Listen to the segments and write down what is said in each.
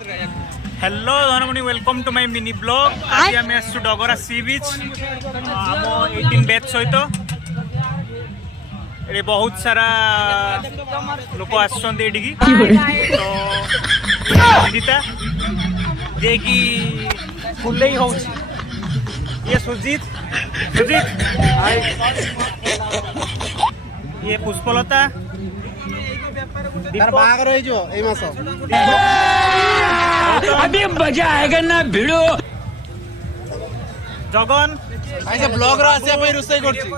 Hello Dhanmani welcome to my mini blog. आज आम आसु डगरा सी बीच आम 18 बैच सहित ये बहुत सारा लोक आसुँगी तो जे कि फुल हो ये सुजीत ये पुष्पलता अभी मजा आएगा ना भिड़ो जगन ब्लॉग रोषेई करछि।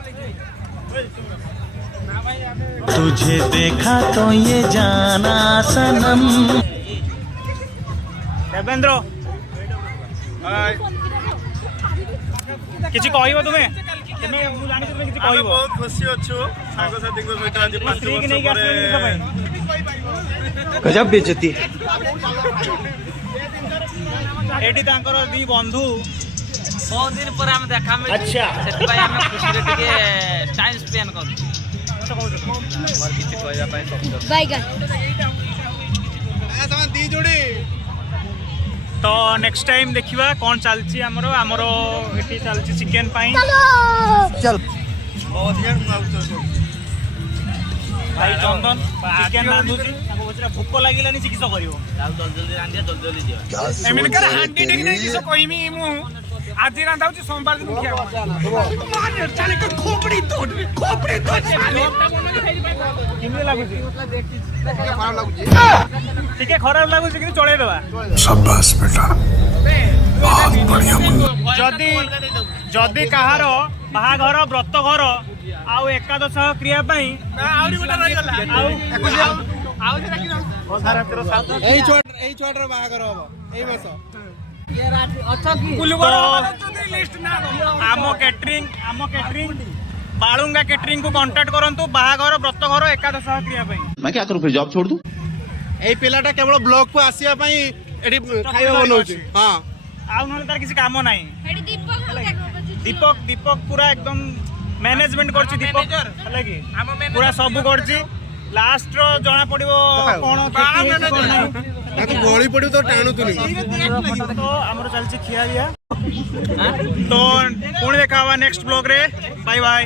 तुझे देखा तो ये जाना सनम। देवेंद्र किछि कहइबो तुमे मु जानि तुमे किछि कहइबो। बहुत खुशी अछु सागो साथी को सहित आज 5 वर्ष परे गजब बेइज्जती। एटी तांकर दी बंधु बहुत दिन पर हम देखा में अच्छा सेट भाई हम खुशी रे टिके टाइम स्पेंड कर और किछि कहया पाए सब बैगन दी जोड़ी तो नेक्स्ट टाइम देखिबा कोन चलची हमरो हमरो एटी चलची चिकन पाई चल बहुत यार भाई चंदन चिकन रांधुची ताको बचरा भूख लागिलानी से किसो करिवो जाऊ जल्दी रांधिया जल्दी दियो एमिनकर हांडी टेक नै किसो कहिमी मु आज रांधाउची सोमवार दिन खिया मान चले को खोपड़ी तोड़ चाले किमे लागुची खराब लागुची ठीक है खराब लागुची कि चले देबा। शाबाश बेटा बहुत बढ़िया। जदि कहार बाहाघर व्रत घर आउ एकादश क्रिया पाई आउरी गोटा रहि गला आउ एई छोटर बाहागर हबो एई मास आम कैटरिंग बालुंगा कैटरिंग को कांटेक्ट करंतु बाहाघर व्रत घर एकादश क्रिया पाई। मैं क्या करूं फिर जॉब छोड़ दूं। एई पिलाटा केवल ब्लॉग को आसिया पई एडी खाइबा बनौची। हां आउ न तार किसी काम नाही। दीपक पूरा एकदम मैनेजमेंट करछि दीपक हला की पूरा सब करछि लास्ट रो जना पड़िबो कोन ताको गोली पड़ियो तो टाणु तुनी तो हमरो चलछि खिया लिया तो पुणी देखा नेक्स्ट ब्लॉग रे बाय बाय।